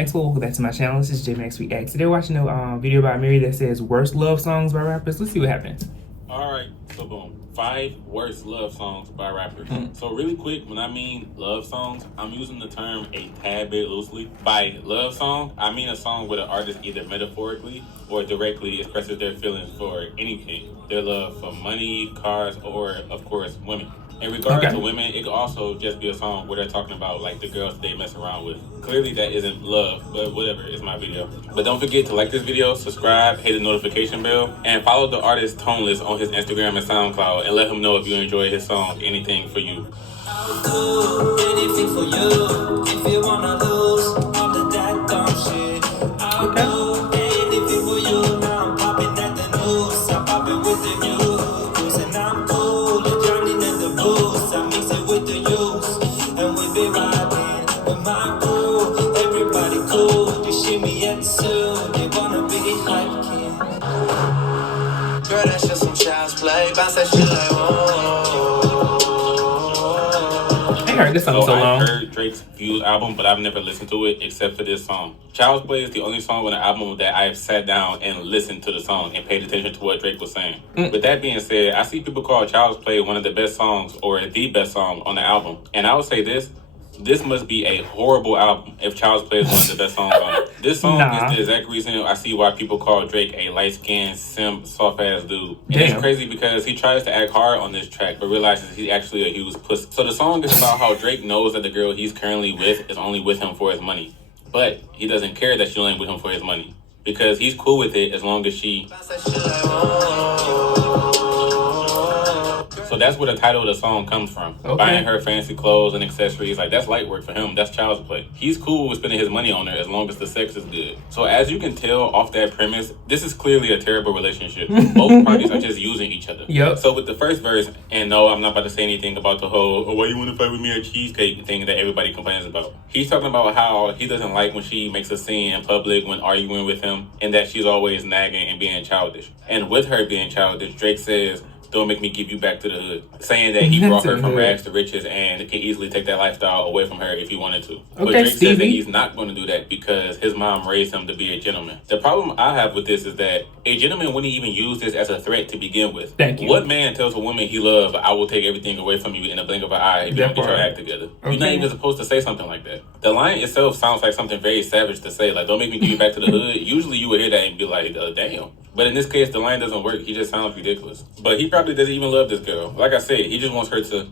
Maxwell. Welcome back to my channel. This is JMax Reacts. Today we're watching a video by Amiri that says worst love songs by rappers. Let's see what happens. Alright, so boom. 5 worst love songs by rappers. So really quick, when I mean love songs, I'm using the term a tad bit loosely. By love song, I mean a song where the artist either metaphorically or directly expresses their feelings for anything. Their love for money, cars, or of course, women. In regards to women, it could also just be a song where they're talking about like the girls they mess around with. Clearly that isn't love, but whatever, it's my video. But don't forget to like this video, subscribe, hit the notification bell, and follow the artist Toneless on his Instagram and SoundCloud, and let him know if you enjoy his song, Anything For You. I'll do anything for you. If you wanna lose all of that dumb shit, I'll do anything for you. Now I'm popping at the news, I'm popping with the views, and I'm cool, the Johnny and the booze. I mix it with the use, and we be riding with my crew. Everybody cool, you see me at the zoo. They wanna be the hype kid. Girl, that's just some child's play. Bounce that shit like I heard this song so long. I've heard Drake's Views album, but I've never listened to it except for this song. Child's Play is the only song on the album that I've sat down and listened to the song and paid attention to what Drake was saying. With that being said, I see people call Child's Play one of the best songs or the best song on the album. And I would say this must be a horrible album if Child's Play is one of the best songs on it. This song is the exact reason I see why people call Drake a light-skinned, simp, soft-ass dude. And it's crazy because he tries to act hard on this track, but realizes he's actually a huge pussy. So the song is about how Drake knows that the girl he's currently with is only with him for his money. But he doesn't care that she's only with him for his money, because he's cool with it as long as she... So that's where the title of the song comes from. Buying her fancy clothes and accessories, like that's light work for him. That's child's play. He's cool with spending his money on her as long as the sex is good. So as you can tell off that premise, this is clearly a terrible relationship. Both parties are just using each other. So with the first verse, and no, I'm not about to say anything about the whole, oh, why you want to fight with me at cheesecake thing that everybody complains about. He's talking about how he doesn't like when she makes a scene in public when arguing with him, and that she's always nagging and being childish. And with her being childish, Drake says, don't make me give you back to the hood. Saying that he brought her from rags to riches and can easily take that lifestyle away from her if he wanted to. But Drake says that he's not going to do that because his mom raised him to be a gentleman. The problem I have with this is that a gentleman wouldn't even use this as a threat to begin with. What man tells a woman he loves, I will take everything away from you in a blink of an eye if you don't get your act together? You're not even supposed to say something like that. The line itself sounds like something very savage to say, like, don't make me give you back to the hood. Usually you would hear that and be like, damn. But in this case, the line doesn't work. He just sounds ridiculous. But he probably doesn't even love this girl. Like I said, he just wants her to...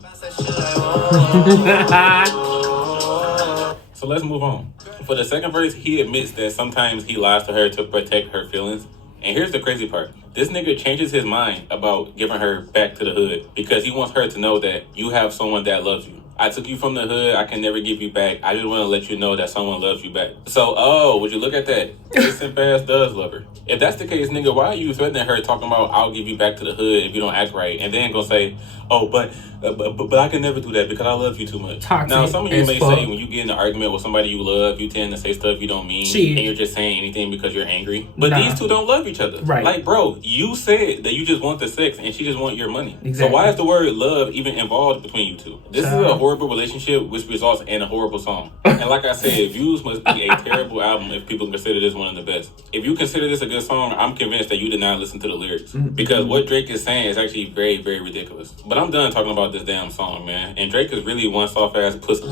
So let's move on. For the second verse, he admits that sometimes he lies to her to protect her feelings. And here's the crazy part. This nigga changes his mind about giving her back to the hood because he wants her to know that you have someone that loves you. I took you from the hood. I can never give you back. I just want to let you know that someone loves you back. So, oh, would you look at that? This simp ass does love her. If that's the case, nigga, why are you threatening her talking about I'll give you back to the hood if you don't act right? And then gonna say, oh, but I can never do that because I love you too much. Now, some of you may say when you get in an argument with somebody you love, you tend to say stuff you don't mean. And you're just saying anything because you're angry. But these two don't love each other. Like, bro, you said that you just want the sex and she just want your money. So why is the word love even involved between you two? This is a horrible relationship which results in a horrible song. And like I said, Views must be a terrible album if people consider this one of the best. If you consider this a good song, I'm convinced that you did not listen to the lyrics. Because what Drake is saying is actually very, very ridiculous. But I'm done talking about this damn song, man. And Drake is really one soft ass pussy.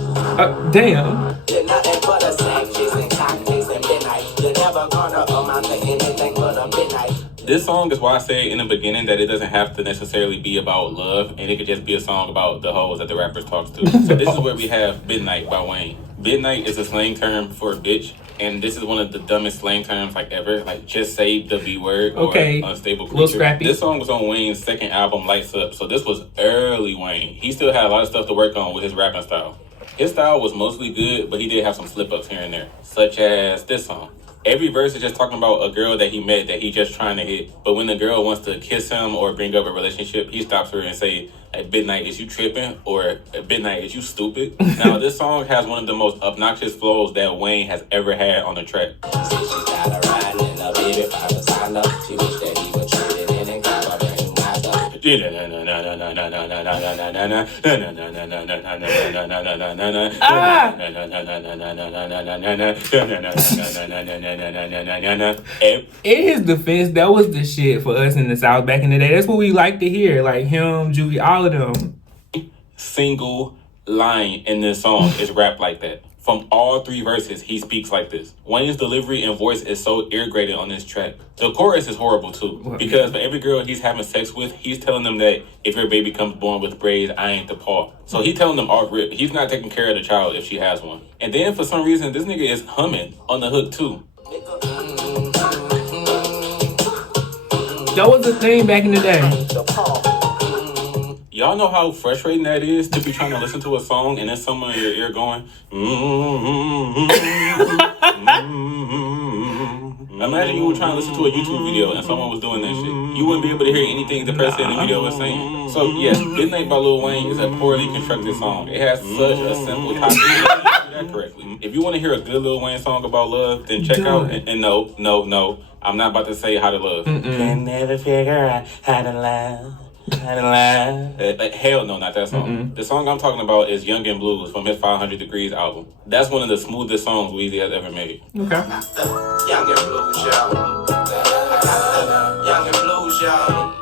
Damn. You're nothing but a snake chasing cocktails and midnight. You're never gonna amount to anything but a midnight. This song is why I said in the beginning that it doesn't have to necessarily be about love, and it could just be a song about the hoes that the rappers talks to. So this is where we have Bitnight by Wayne. Bitnight is a slang term for bitch, and this is one of the dumbest slang terms like ever. Like, just say the B word or unstable creature. This song was on Wayne's second album, Lights Up, so this was early Wayne. He still had a lot of stuff to work on with his rapping style. His style was mostly good, but he did have some slip-ups here and there, such as this song. Every verse is just talking about a girl that he met that he's just trying to hit. But when the girl wants to kiss him or bring up a relationship, he stops her and say, hey, Bitnight, is you tripping? Or Bitnight, is you stupid? Now, this song has one of the most obnoxious flows that Wayne has ever had on the track. In his defense, that was the shit for us in the South back in the day. That's what we like to hear. Like him, Juvie, all of them. Single line in this song is rap like that. From all 3 verses, he speaks like this. Wayne's delivery and voice is so irritated on this track. The chorus is horrible too, because for every girl he's having sex with, he's telling them that if your baby comes born with braids, I ain't the paw. So he's telling them off rip, he's not taking care of the child if she has one. And then for some reason, this nigga is humming on the hook too. That was a thing back in the day. Y'all know how frustrating that is to be trying to listen to a song and then someone in your ear going, Imagine you were trying to listen to a YouTube video and someone was doing that shit. You wouldn't be able to hear anything the person in the video was saying. So yes, Bitnight by Lil Wayne is a poorly constructed song. It has such a simple topic. That correctly. If you want to hear a good Lil Wayne song about love, then check out, and no, I'm not about to say How to Love. Can never figure out how to love. Hell no, not that song. The song I'm talking about is Young and Blues from his 500 Degrees album. That's one of the smoothest songs Weezy has ever made. Young and Blues, y'all. Young and Blues, y'all.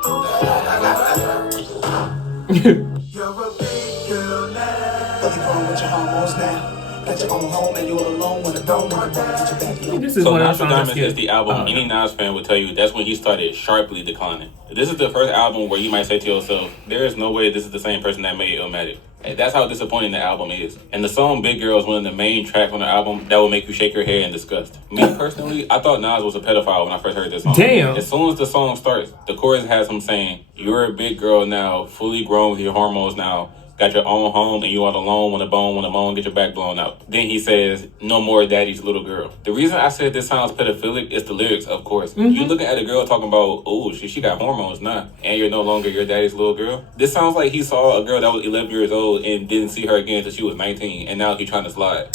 You're a big girl now. Fully grown with your hormones now. Got your own home and you're alone when I don't want to get you back. This is So one of Nostradamus is the album any Nas fan would tell you that's when he started sharply declining. This is the first album where you might say to yourself, there is no way this is the same person that made Illmatic. And that's how disappointing the album is. And the song Big Girl is one of the main tracks on the album that will make you shake your head in disgust. Me personally, I thought Nas was a pedophile when I first heard this song. Damn. As soon as the song starts, the chorus has him saying, you're a big girl now, fully grown with your hormones now. Got your own home and you all alone when a bone, get your back blown out. Then he says, no more daddy's little girl. The reason I said this sounds pedophilic is the lyrics, of course. You looking at a girl talking about, oh, she got hormones now, and you're no longer your daddy's little girl. This sounds like he saw a girl that was 11 years old and didn't see her again until she was 19, and now he's trying to slide.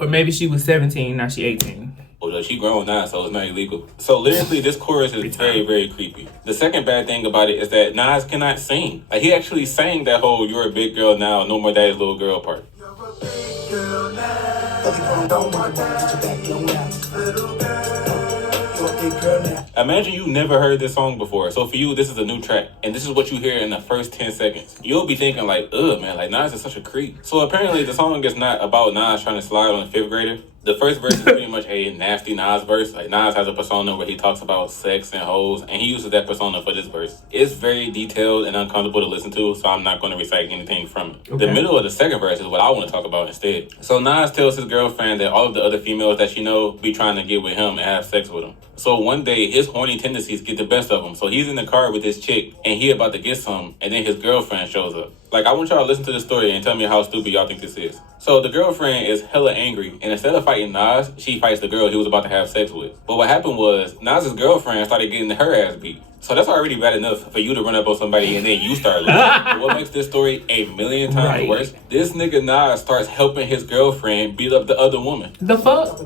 Or maybe she was 17, now she 18. Well, she grown now, so it's not illegal. So lyrically, this chorus is very, very creepy. The second bad thing about it is that Nas cannot sing. Like, he actually sang that whole "you're a big girl now, no more daddy's little girl" part. You're a big girl now. Fully grown, don't want to get you back. Little girl. You're a big girl now. Imagine you never heard this song before. So for you, this is a new track, and this is what you hear in the first 10 seconds. You'll be thinking like, ugh, man, like Nas is such a creep. So apparently the song is not about Nas trying to slide on a 5th grader. The first verse is pretty much a nasty Nas verse. Like, Nas has a persona where he talks about sex and hoes, and he uses that persona for this verse. It's very detailed and uncomfortable to listen to, so I'm not going to recite anything from it. Okay. The middle of the second verse is what I want to talk about instead. So Nas tells his girlfriend that all of the other females that she know be trying to get with him and have sex with him. So one day, his horny tendencies get the best of him. So he's in the car with this chick, and he about to get some, and then his girlfriend shows up. Like, I want y'all to listen to the story and tell me how stupid y'all think this is. So the girlfriend is hella angry, and instead of fighting Nas, she fights the girl he was about to have sex with. But what happened was, Nas's girlfriend started getting her ass beat. So that's already bad enough for you to run up on somebody and then you start laughing. What makes this story a million times worse? This nigga Nas starts helping his girlfriend beat up the other woman. The fuck?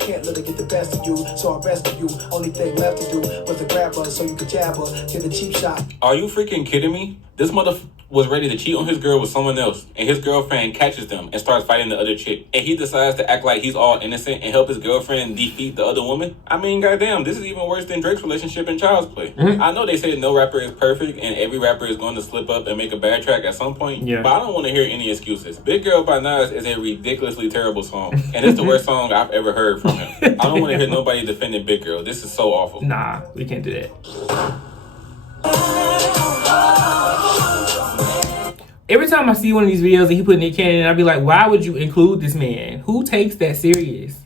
Can't let her get the best of you, so I rescued you. Only thing left to do was to grab her so you could jab her to the cheap shot. Are you freaking kidding me? This motherfucker was ready to cheat on his girl with someone else, and his girlfriend catches them and starts fighting the other chick, and he decides to act like he's all innocent and help his girlfriend defeat the other woman? I mean, goddamn, this is even worse than Drake's relationship in Child's Play. I know they say no rapper is perfect and every rapper is going to slip up and make a bad track at some point, but I don't want to hear any excuses. Big Girl by Nas is a ridiculously terrible song, and it's the worst song I've ever heard from him. I don't want to hear nobody defending Big Girl. This is so awful. Nah, we can't do that. Every time I see one of these videos and he put Nick Cannon in, I'd be like, why would you include this man? Who takes that serious?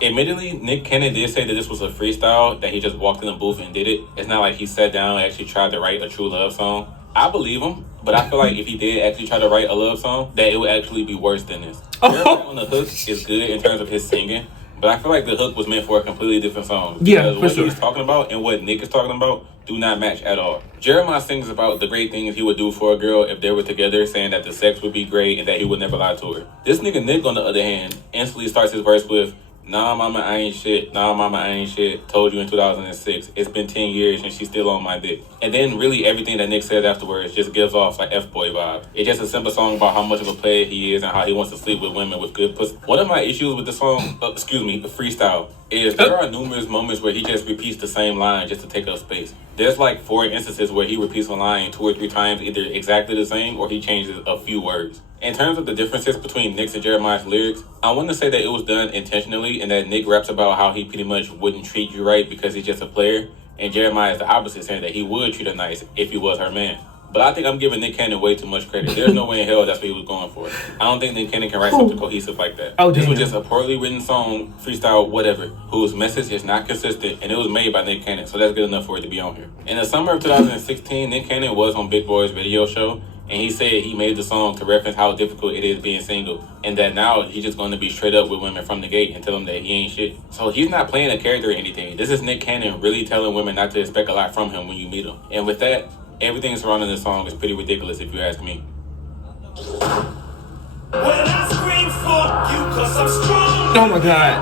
Admittedly, Nick Cannon did say that this was a freestyle, that he just walked in the booth and did it. It's not like he sat down and actually tried to write a true love song. I believe him, but I feel like if he did actually try to write a love song, that it would actually be worse than this. Everything on the hook is good in terms of his singing, but I feel like the hook was meant for a completely different song. Yeah, what he's talking about and what Nick is talking about do not match at all. Jeremiah sings about the great things he would do for a girl if they were together, saying that the sex would be great and that he would never lie to her. This nigga Nick, on the other hand, instantly starts his verse with, Nah, mama, I ain't shit. Nah, mama, I ain't shit. Told you in 2006. It's been 10 years and she's still on my dick. And then really everything that Nick says afterwards just gives off like F-boy vibe. It's just a simple song about how much of a player he is and how he wants to sleep with women with good pussy. One of my issues with the song, the Freestyle, is there are numerous moments where he just repeats the same line just to take up space. There's like 4 instances where he repeats a line 2 or 3 times, either exactly the same or he changes a few words. In terms of the differences between Nick's and Jeremiah's lyrics, I want to say that it was done intentionally and that Nick raps about how he pretty much wouldn't treat you right because he's just a player, and Jeremiah is the opposite, saying that he would treat her nice if he was her man. But I think I'm giving Nick Cannon way too much credit. There's no way in hell that's what he was going for. I don't think Nick Cannon can write something cohesive like that. This was just a poorly written song, freestyle, whatever, whose message is not consistent, and it was made by Nick Cannon, so that's good enough for it to be on here. In the summer of 2016, Nick Cannon was on Big Boy's radio show, and he said he made the song to reference how difficult it is being single, and that now he's just going to be straight up with women from the gate and tell them that he ain't shit. So he's not playing a character or anything. This is Nick Cannon really telling women not to expect a lot from him when you meet him. And with that, everything surrounding this song is pretty ridiculous if you ask me. When I scream fuck you, 'cause I'm strong. Oh my God.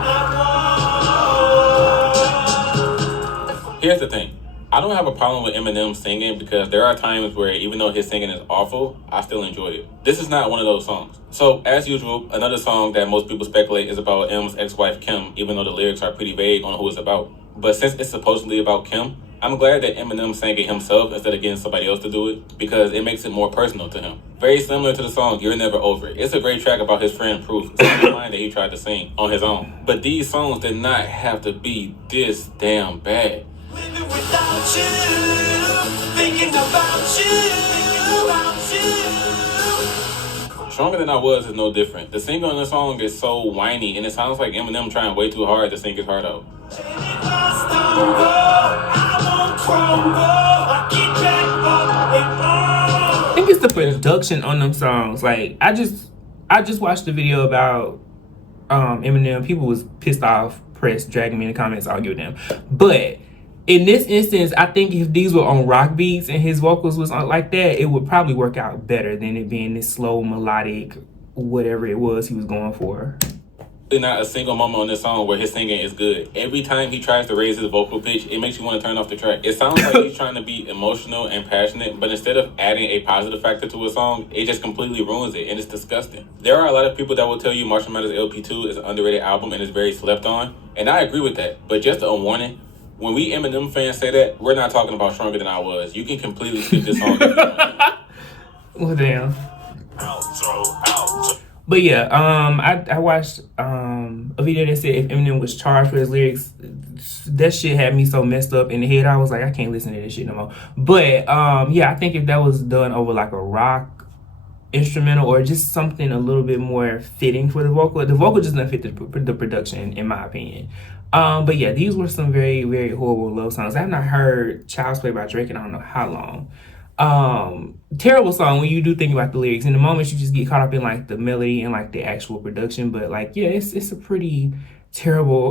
Here's the thing. I don't have a problem with Eminem singing because there are times where even though his singing is awful, I still enjoy it. This is not one of those songs. So, as usual, another song that most people speculate is about M's ex-wife Kim, even though the lyrics are pretty vague on who it's about. But since it's supposedly about Kim, I'm glad that Eminem sang it himself instead of getting somebody else to do it because it makes it more personal to him. Very similar to the song You're Never Over It. It's a great track about his friend Proof, the line that he tried to sing on his own. But these songs did not have to be this damn bad. Living without you, thinking about you. Stronger Than I Was is no different. The singer on the song is so whiny and it sounds like Eminem trying way too hard to sing his heart out. I think it's the production on them songs. Like I just watched the video about Eminem. People was pissed off, press dragging me in the comments, arguing with them. But in this instance, I think if these were on rock beats and his vocals was on like that, it would probably work out better than it being this slow melodic whatever it was he was going for. Not a single moment on this song where his singing is good. Every time he tries to raise his vocal pitch, it makes you want to turn off the track. It sounds like he's trying to be emotional and passionate, but instead of adding a positive factor to a song, it just completely ruins it, and it's disgusting. There are a lot of people that will tell you Marshall Mathers LP2 is an underrated album and is very slept on, and I agree with that. But just a warning, when we Eminem fans say that, we're not talking about Stronger Than I Was. You can completely skip this song. Well, damn. But yeah, I watched a video that said if Eminem was charged for his lyrics, that shit had me so messed up in the head. I was like, I can't listen to this shit no more. But yeah, I think if that was done over like a rock instrumental or just something a little bit more fitting for the vocal just doesn't fit the production, in my opinion. But yeah, these were some very, very horrible love songs. I have not heard Child's Play by Drake in I don't know how long. Terrible song when you do think about the lyrics. In the moment, you just get caught up in like the melody and like the actual production. But like, yeah, it's a pretty terrible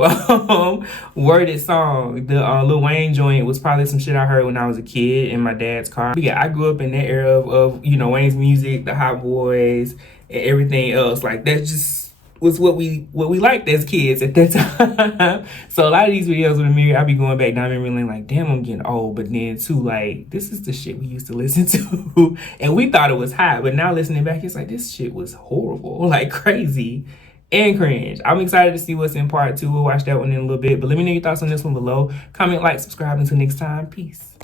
worded song. The Lil Wayne joint was probably some shit I heard when I was a kid in my dad's car. But yeah, I grew up in that era of you know, Wayne's music, the Hot Boys, and everything else. Like that just was what we liked as kids at that time. So a lot of these videos with Amiri, I be going back down memory lane like, damn, I'm getting old. But then too, like, this is the shit we used to listen to. And we thought it was hot. But now listening back, it's like, this shit was horrible. Like, crazy and cringe. I'm excited to see what's in part 2. We'll watch that one in a little bit. But let me know your thoughts on this one below. Comment, like, subscribe. Until next time. Peace.